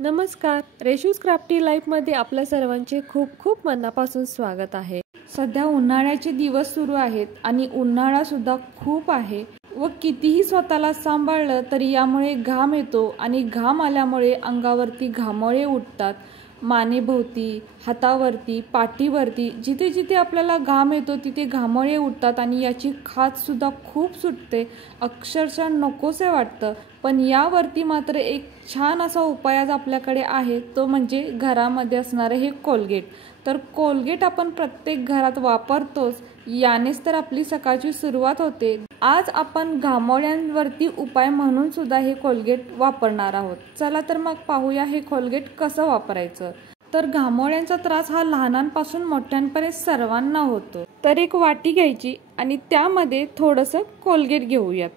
नमस्कार, रेशूज क्राफ्टी लाईफमध्ये आपल्या सर्वांचे खूप खूप मनापासून स्वागत आहे। सध्या उन्हाळ्याचे दिवस सुरू आहेत आणि उन्हाळा सुद्धा खूप आहे व कितीही स्वतःला सांभाळलं तरी यामुळे घाम येतो आणि घाम आल्यामुळे अंगावरती घामोळे उठतात। मानेभोवती, हातावरती, पाठीवरती जिथे जिथे आपल्याला घाम येतो तिथे घामोळे उठतात आणि याची खाज सुद्धा खूप सुटते, अक्षरशः नकोसे वाटतं। पण यावरती मात्र एक छान असा उपाय आज आपल्याकडे आहे, तो म्हणजे घरामध्ये असणारे हे कोलगेट। तर कोलगेट आपण प्रत्येक घरात वापरतोच, यानेच तर आपली सकाळची सुरुवात होते। आज आपण घामोळ्यांवरती उपाय म्हणून सुद्धा हे कोलगेट वापरणार आहोत। चला तर मग पाहूया हे कोलगेट कसं वापरायचं। तर घामोळ्यांचा त्रास हा लहानांपासून मोठ्यांपर्यंत सर्वांना होतो। तर एक वाटी घ्यायची आणि त्यामध्ये थोडंसं कोलगेट घेऊयात।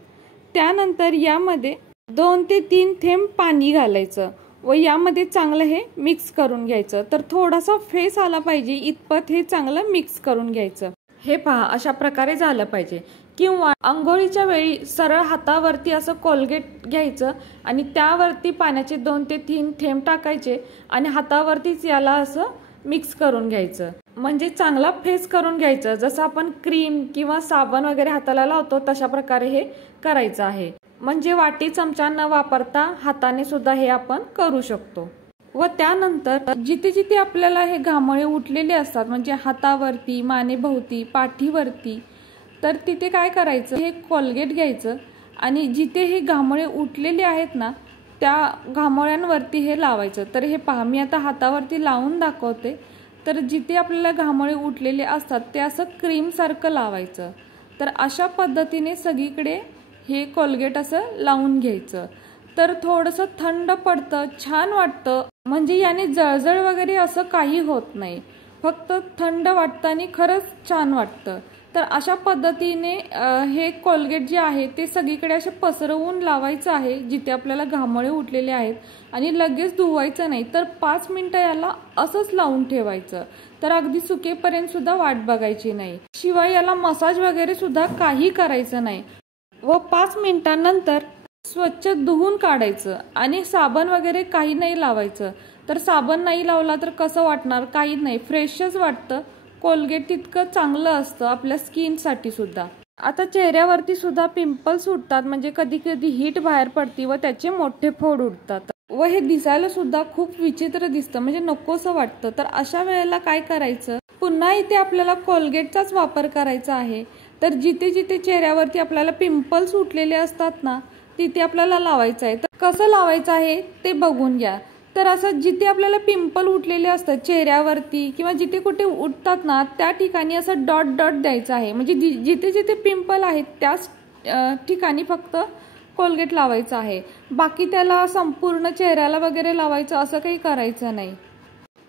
त्यानंतर यामध्ये 2 ते 3 थेंब पाणी घालायचं व यामध्ये चांगलं हे मिक्स करून घ्यायचं। तर थोडासा फेस आला पाहिजे इतपत हे चांगलं मिक्स करून घ्यायचं। हे पहा, अशा प्रकारे झालं पाहिजे। किंवा अंघोळीच्या वेळी सरळ हातावरती असं कोलगेट घ्यायचं आणि त्यावरती पाण्याचे 2 ते 3 थेंब टाकायचे आणि हातावरतीच याला असं मिक्स करून घ्यायचं। म्हणजे चांगला फेस करून घ्यायचं, जसं आपण क्रीम किंवा साबण वगैरे हाताला लावतो तशा प्रकारे हे करायचं आहे। म्हणजे वाटी चमचा न वापरता हाताने सुद्धा हे आपण करू शकतो। व त्यानंतर जिथे जिथे आपल्याला हे घामोळे उठलेले असतात, म्हणजे हातावरती, मानेभोवती, पाठीवरती, तर तिथे काय करायचं, हे कोलगेट घ्यायचं आणि जिथे हे घामोळे उठलेले आहेत ना त्या घामोळ्यांवरती हे लावायचं। तर हे पहा, मी आता हातावरती लावून दाखवते। तर जिथे आपल्याला घामोळे उठलेले असतात ते असं क्रीम सारखं लावायचं। तर अशा पद्धतीने सगळीकडे हे कोलगेट असं लावून घ्यायचं। तर थोडंसं थंड पडतं, छान वाटतं, म्हणजे याने जळजळ वगैरे असं काही होत नाही, फक्त थंड वाटतं आणि खरंच छान वाटतं। तर अशा पद्धतीने हे कोलगेट जे आहे ते सगळीकडे असे पसरवून लावायचं आहे जिथे आपल्याला घामोळे उठलेले आहेत आणि लगेच धुवायचं नाही। तर 5 मिनिटं याला असंच लावून ठेवायचं। तर अगदी सुकेपर्यंत सुद्धा वाट बघायची नाही। शिवाय याला मसाज वगैरे सुद्धा काही करायचं नाही व 5 मिनिटांनंतर स्वच्छ धुवून काढायचं आणि साबण वगैरे काही नाही लावायचं। तर साबण नाही लावला तर कसं वाटणार, काही नाही, फ्रेशच वाटतं। कोलगेट तितकं चांगलं असतं आपल्या स्किनसाठी सुद्धा। आता चेहऱ्यावरती सुद्धा पिंपल्स उठतात, म्हणजे कधी कधी हीट बाहेर पडती व त्याचे मोठे फोड उठतात व हे दिसायला सुद्धा खूप विचित्र दिसतं, म्हणजे नकोसं वाटतं। तर अशा वेळेला काय करायचं, पुन्हा इथे आपल्याला कोलगेटचाच वापर करायचा आहे। तर जिथे जिथे चेहऱ्यावरती आपल्याला पिंपल्स उठलेले असतात ना तिथे आपल्याला लावायचं आहे। तर कसं लावायचं आहे ते बघून घ्या। तर असं जिथे आपल्याला पिंपल उठलेले असतात चेहऱ्यावरती किंवा जिथे कुठे उठतात ना त्या ठिकाणी असं डॉट डॉट द्यायचं आहे। म्हणजे जिथे जिथे पिंपल आहेत त्याच ठिकाणी फक्त कोलगेट लावायचं आहे, बाकी त्याला संपूर्ण चेहऱ्याला वगैरे लावायचं असं काही करायचं नाही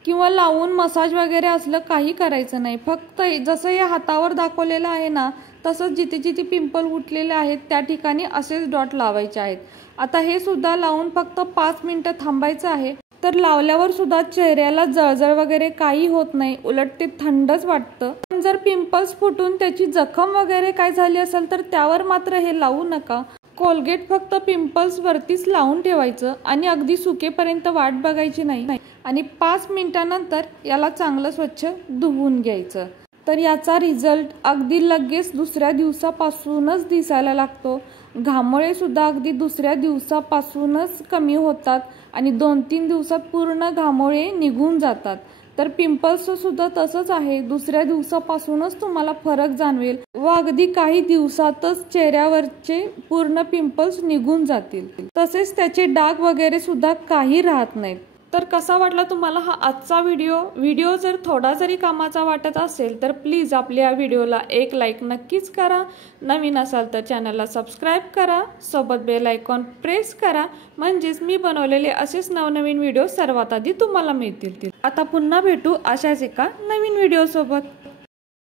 किंवा लावून मसाज वगैरे असलं काही करायचं नाही। फक्त जसं हे हातावर दाखवलेलं आहे ना तसंच जिथे जिथे पिंपल उठलेले आहेत त्या ठिकाणी असेच डॉट लावायचे आहेत। आता हे सुद्धा लावून फक्त 5 मिनिटं थांबायचं आहे। तर लावल्यावर सुद्धा चेहऱ्याला जळजळ वगैरे काही होत नाही, उलट ते थंडच वाटतं। पण जर पिंपल्स फुटून त्याची जखम वगैरे काय झाली असेल तर त्यावर मात्र हे लावू नका। कोलगेट फक्त पिंपल्स वरतीच लावून ठेवायचं आणि अगदी सुकेपर्यंत वाट बघायची नाही आणि 5 मिनिटांनंतर याला चांगलं स्वच्छ धुवून घ्यायचं। तर याचा रिझल्ट अगदी लगेच दुसऱ्या दिवसापासूनच दिसायला लागतो। घामोळे सुद्धा अगदी दुसऱ्या दिवसापासूनच कमी होतात आणि 2-3 दिवसात पूर्ण घामोळे निघून जातात। तर पिंपल्स सुद्धा तसंच आहे, दुसऱ्या दिवसापासूनच तुम्हाला फरक जाणवेल व अगदी काही दिवसातच चेहऱ्यावरचे पूर्ण पिंपल्स निघून जातील। तसेच त्याचे डाग वगैरे सुद्धा काही राहत नाहीत। तर कसा वाटला तुम्हाला हा आजचा व्हिडिओ जर थोडा जरी कामाचा वाटत असेल तर प्लीज आपल्या व्हिडिओला एक लाईक नक्कीच करा। नवीन असाल तर चॅनलला सबस्क्राईब करा, सोबत बेल आयकॉन प्रेस करा, म्हणजेच मी बनवलेले असेच नवनवीन व्हिडिओ सर्वात आधी तुम्हाला मिळतील। आता पुन्हा भेटू अशाच एका नवीन व्हिडिओ सोबत।